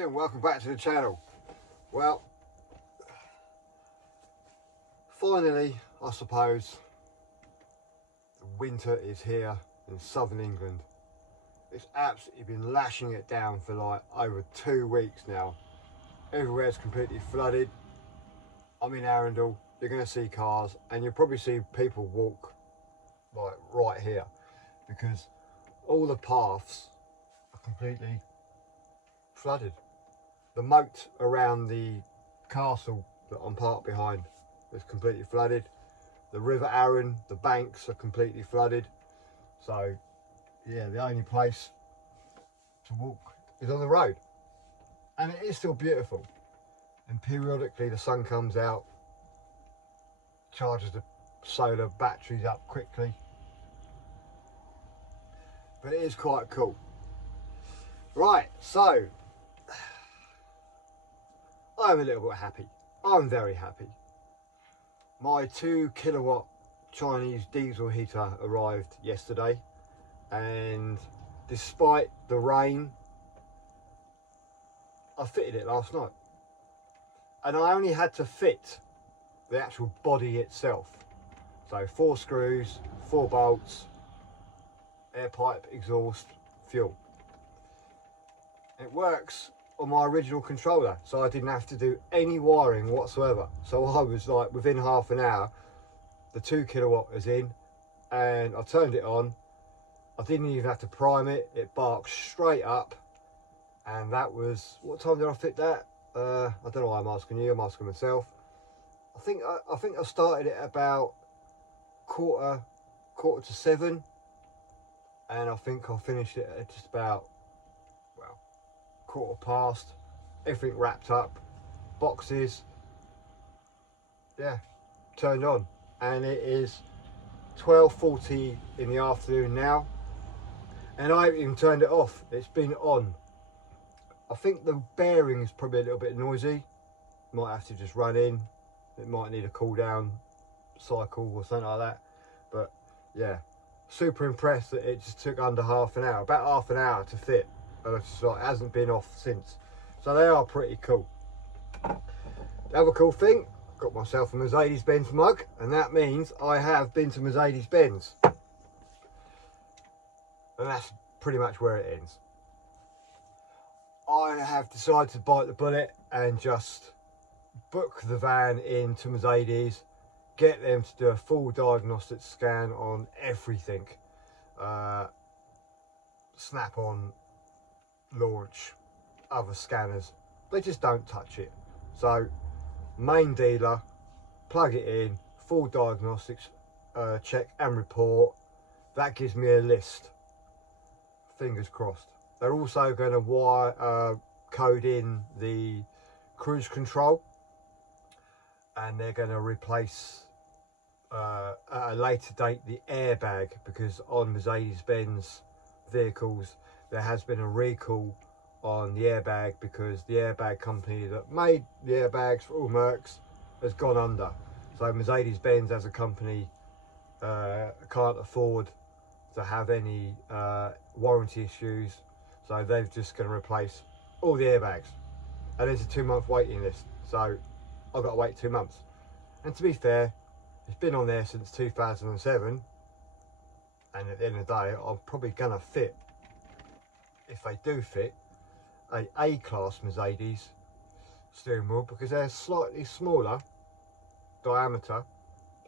everybody, and welcome back to the channel. Well, finally, I suppose, the winter is here in southern England. It's absolutely been lashing it down for like over 2 weeks now. Everywhere's completely flooded. I'm in Arundel, you're going to see cars, and you'll probably see people walk like right here, because all the paths are completely flooded. The moat around the castle that I'm parked behind is completely flooded. The River Arun, the banks are completely flooded. So yeah, the only place to walk is on the road, and it is still beautiful. And periodically the sun comes out, charges the solar batteries up quickly, but it is quite cool. Right, so I'm a little bit happy. I'm very happy. My 2 kilowatt Chinese diesel heater arrived yesterday, and despite the rain, I fitted it last night. And I only had to fit the actual body itself. So 4 screws, 4 bolts, air pipe, exhaust, fuel. It works on my original controller, so I didn't have to do any wiring whatsoever. So I was like, within half an hour, the 2 kilowatt is in, and I turned it on. I didn't even have to prime it. It barked straight up, and that was, what time did I fit that? I don't know why I'm asking you, I'm asking myself. I think I started it about quarter to 7, and I think I finished it at just about, well, quarter past. Everything wrapped up, boxes, yeah, turned on, and it is 12:40 in the afternoon now, and I haven't even turned it off. It's been on. I think the bearing's probably a little bit noisy. Might have to just run in. It might need a cool down cycle or something like that. But yeah, super impressed that it just took under half an hour, about half an hour to fit, and it hasn't been off since. So they are pretty cool. The other cool thing, I got myself a Mercedes-Benz mug, and that means I have been to Mercedes-Benz. And that's pretty much where it ends. I have decided to bite the bullet and just book the van into Mercedes, get them to do a full diagnostic scan on everything. Snap on, launch, other scanners, they just don't touch it. So main dealer, plug it in, full diagnostics check and report. That gives me a list, fingers crossed. They're also going to wire code in the cruise control, and they're going to replace at a later date the airbag, because on Mercedes-Benz vehicles there has been a recall on the airbag, because the airbag company that made the airbags for all Mercs has gone under. So Mercedes-Benz as a company can't afford to have any warranty issues, so they're just going to replace all the airbags, and there's a 2-month waiting list, so I've got to wait 2 months. And to be fair, it's been on there since 2007, and at the end of the day, I'm probably going to fit, if they do fit, a A-class Mercedes steering wheel, because they're slightly smaller diameter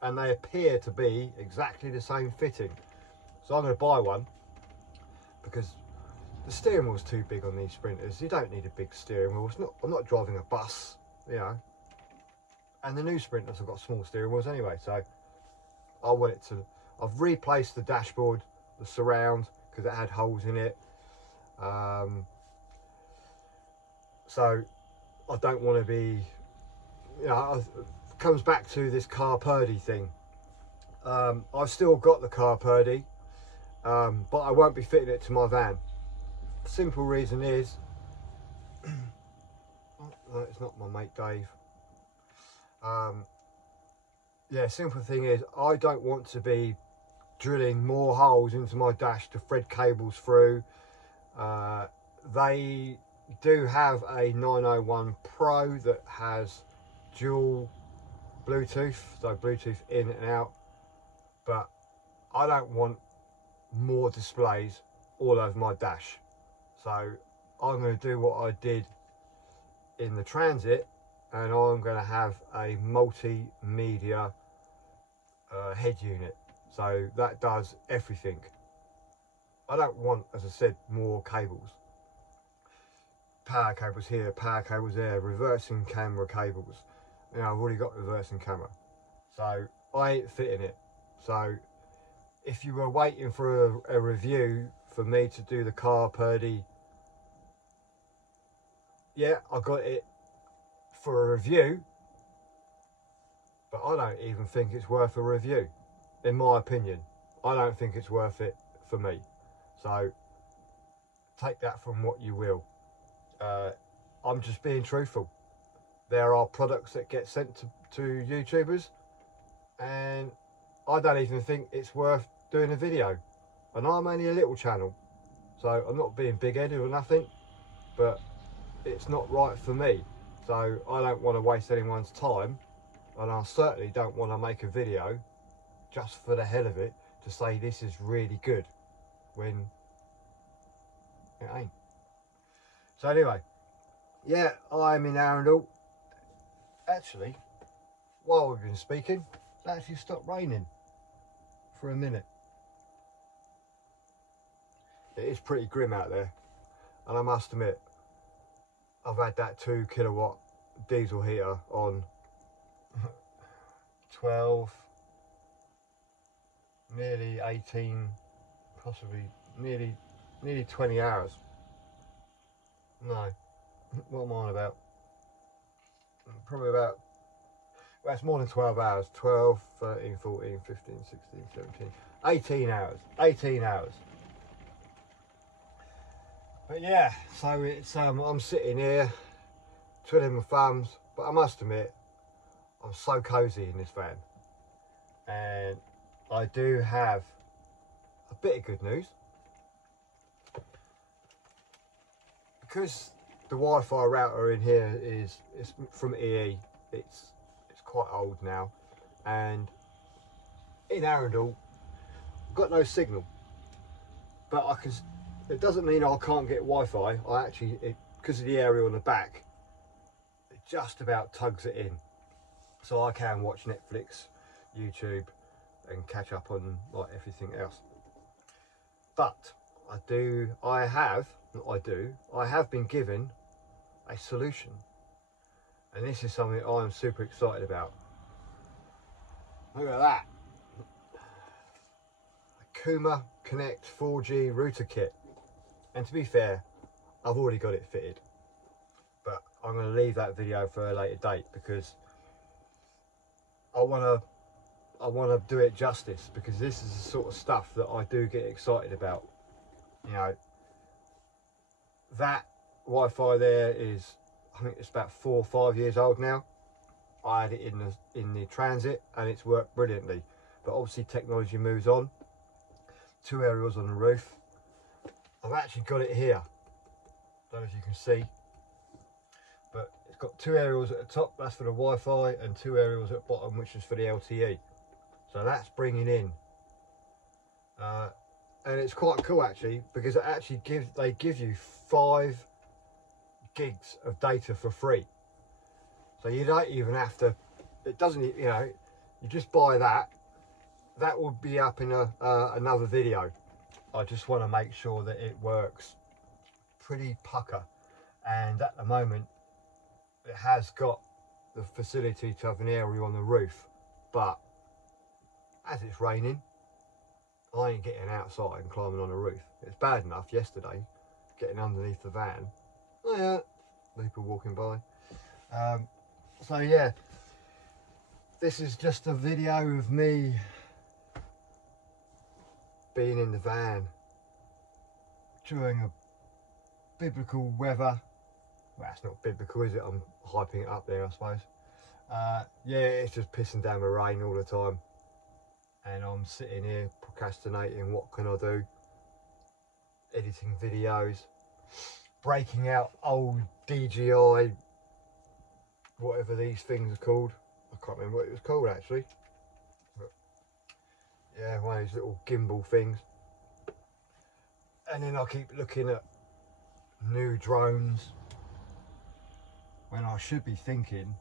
and they appear to be exactly the same fitting. So I'm going to buy one, because the steering wheel's too big on these Sprinters. You don't need a big steering wheel. I'm not driving a bus, you know. And the new Sprinters have got small steering wheels anyway, so I want it to. I've replaced the dashboard, the surround, because it had holes in it. So I don't want to be, you know, it comes back to this car purdy thing. I've still got the car purdy, but I won't be fitting it to my van. The simple reason is, no, it's not my mate Dave. Yeah, simple thing is, I don't want to be drilling more holes into my dash to thread cables through. They do have a 901 Pro that has dual Bluetooth, so Bluetooth in and out, but I don't want more displays all over my dash. So I'm going to do what I did in the Transit, and I'm going to have a multimedia head unit, so that does everything. I don't want, as I said, more cables. Power cables here, power cables there, reversing camera cables. You know, I've already got reversing camera, so I ain't fitting it. So if you were waiting for a review for me to do the car Purdy, yeah, I got it for a review, but I don't even think it's worth a review. In my opinion, I don't think it's worth it for me. So take that from what you will. I'm just being truthful. There are products that get sent to YouTubers, and I don't even think it's worth doing a video. And I'm only a little channel, so I'm not being big-headed or nothing, but it's not right for me. So I don't want to waste anyone's time, and I certainly don't want to make a video just for the hell of it to say this is really good when it ain't. So anyway, yeah, I'm in Arundel. Actually, while we've been speaking, it actually stopped raining for a minute. It is pretty grim out there, and I must admit, I've had that 2 kilowatt diesel heater on 12, nearly 18, possibly nearly 20 hours. No, what am I on about? Probably about, well, it's more than 12 hours. 12, 13, 14, 15, 16, 17, 18 hours. 18 hours. But yeah, so it's I'm sitting here twiddling my thumbs, but I must admit, I'm so cozy in this van. And I do have a bit of good news. Because the Wi-Fi router in here is from EE, it's quite old now, and in Arundel I've got no signal, but I can. It doesn't mean I can't get Wi-Fi. I actually, because of the area on the back, it just about tugs it in, so I can watch Netflix, YouTube, and catch up on like everything else. But I have been given a solution, and this is something I'm super excited about. Look at that, a KUMA Connect 4G router kit. And to be fair, I've already got it fitted, but I'm going to leave that video for a later date because I want to do it justice, because this is the sort of stuff that I do get excited about. You know, that Wi-Fi there is, I think it's about 4 or 5 years old now. I had it in the Transit and it's worked brilliantly, but obviously technology moves on. 2 aerials on the roof. I've actually got it here. Don't know if you can see, but it's got 2 aerials at the top, that's for the Wi-Fi, and 2 aerials at the bottom, which is for the LTE. So that's bringing in, and it's quite cool actually, because it actually they give you 5 gigs of data for free. So you don't even have to. It doesn't. You know, you just buy that. That will be up in another video. I just want to make sure that it works pretty pucker, and at the moment it has got the facility to have an aerial on the roof, but as it's raining, I ain't getting outside and climbing on a roof. It's bad enough yesterday getting underneath the van. Oh yeah, people walking by. So yeah, this is just a video of me being in the van during a biblical weather. Well, that's not biblical, is it? I'm hyping it up there, I suppose. Yeah, it's just pissing down the rain all the time, and I'm sitting here procrastinating. What can I do? Editing videos. breaking out old DJI, whatever these things are called. I can't remember what it was called actually. But yeah, one of these little gimbal things. And then I keep looking at new drones when I should be thinking,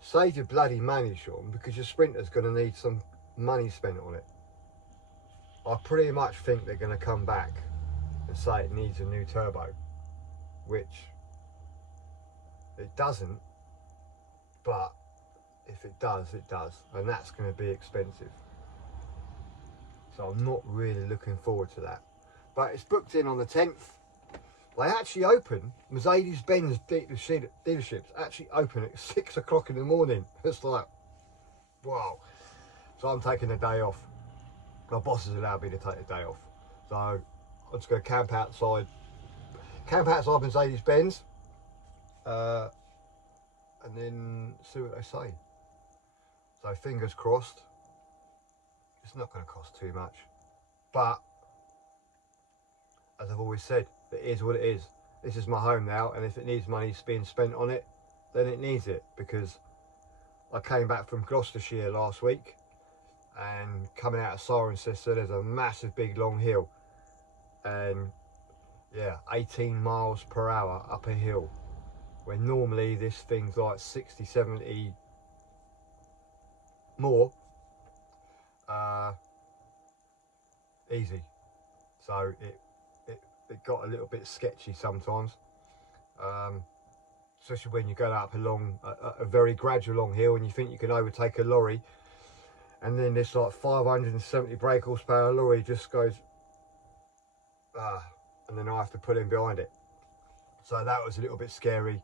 save your bloody money, Sean, because your Sprinter's going to need some money spent on it. I pretty much think they're going to come back and say it needs a new turbo, which it doesn't, but if it does, it does, and that's going to be expensive. So I'm not really looking forward to that. But it's booked in on the 10th. They actually open, Mercedes-Benz dealerships actually open at 6 o'clock in the morning. It's like, wow. So I'm taking a day off. My boss has allowed me to take a day off. So I'm just going to camp outside Mercedes-Benz, and then see what they say. So fingers crossed. It's not going to cost too much. But, as I've always said, it is what it is. This is my home now, and if it needs money being spent on it, then it needs it, because I came back from Gloucestershire last week, and coming out of Cirencester, there's a massive big long hill, and yeah, 18 miles per hour up a hill, when normally this thing's like 60, 70 more, easy. So it got a little bit sketchy sometimes, especially when you go up along a very gradual long hill and you think you can overtake a lorry, and then this like 570 brake horsepower lorry just goes, and then I have to pull in behind it. So that was a little bit scary,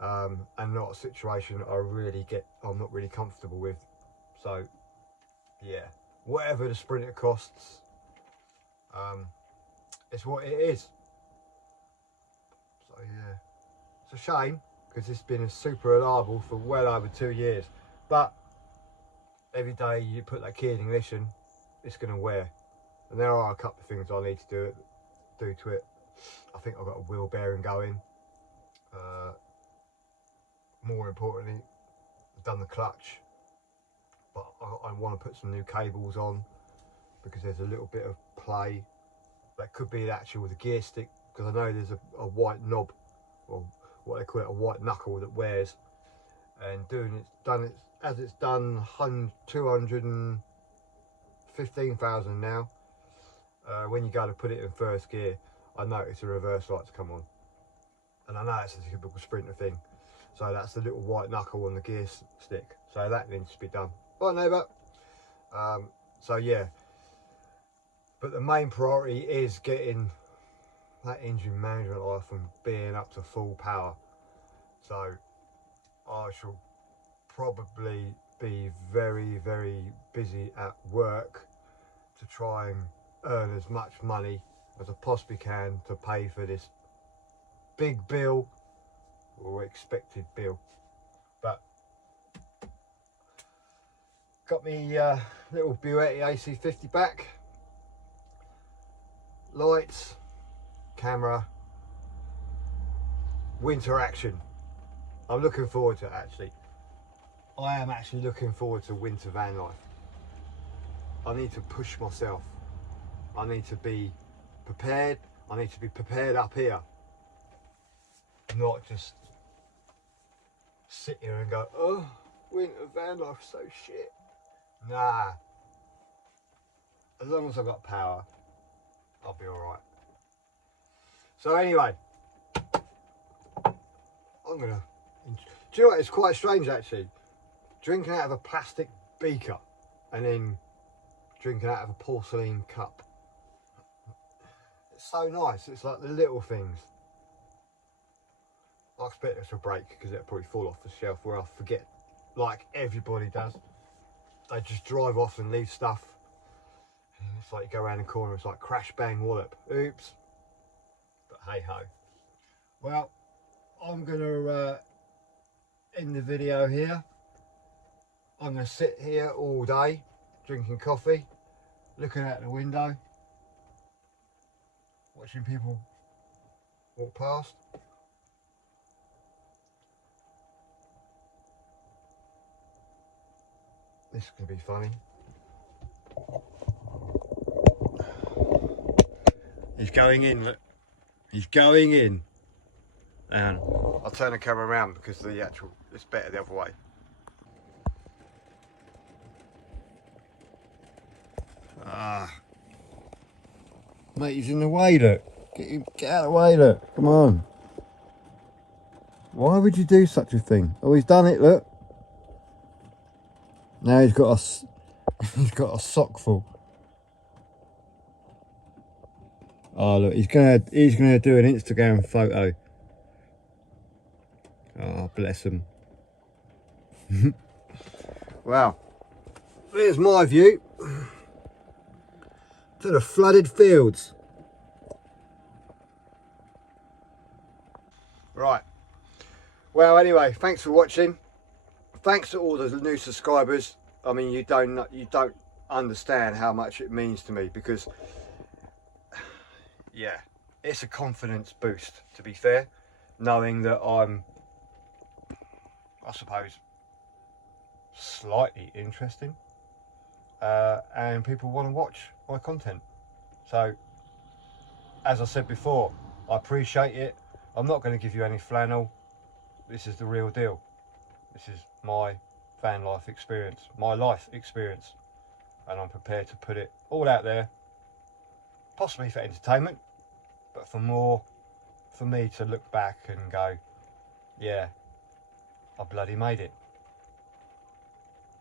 and not a situation that I'm not really comfortable with. So yeah, whatever the Sprinter costs, it's what it is. So yeah, it's a shame, because it's been super reliable for well over 2 years, but every day you put that key in ignition, it's going to wear, and there are a couple of things I need to do to it. I think I've got a wheel bearing going. More importantly, I've done the clutch, but I want to put some new cables on, because there's a little bit of play. That could be actually with the gear stick, because I know there's a white knob, or what they call it, a white knuckle, that wears, and as it's done 215,000 now. When you go to put it in first gear, I notice the reverse lights come on, and I know it's a typical Sprinter thing. So that's the little white knuckle on the gear stick, so that needs to be done. Right, neighbour. So yeah, but the main priority is getting that engine management life and being up to full power. So I shall probably be very, very busy at work to try and earn as much money as I possibly can to pay for this big bill, or expected bill. But got me little Buetti AC50 back, lights, camera, winter action. I'm looking forward to it, actually. I am actually looking forward to winter van life. I need to push myself. I need to be prepared. I need to be prepared up here, not just sit here and go, oh, winter van life so shit. Nah, as long as I've got power, I'll be all right. So anyway, I'm gonna, do you know what, it's quite strange actually, drinking out of a plastic beaker and then drinking out of a porcelain cup. It's so nice. It's like the little things. I expect this to break, because it'll probably fall off the shelf, where I forget, like everybody does. They just drive off and leave stuff, and it's like you go around the corner, it's like crash bang wallop, oops. But hey ho. Well, I'm gonna end the video here. I'm gonna sit here all day drinking coffee, looking out the window, watching people walk past. This can be funny. He's going in, look. He's going in. And I'll turn the camera around because it's better the other way. Mate, he's in the way, look. Get out of the way, look. Come on. Why would you do such a thing? Oh, he's done it, look. Now he's got a sock full. Oh look, he's gonna do an Instagram photo. Oh, bless him. Wow. There's my view to the flooded fields. Right. Well, anyway, thanks for watching. Thanks to all the new subscribers. I mean, you don't understand how much it means to me, because yeah, it's a confidence boost, to be fair, knowing that I'm, I suppose, slightly interesting, and people want to watch my content. So, as I said before, I appreciate it. I'm not going to give you any flannel. This is the real deal. This is my van life experience, my life experience, and I'm prepared to put it all out there, possibly for entertainment, but for me to look back and go, yeah, I bloody made it.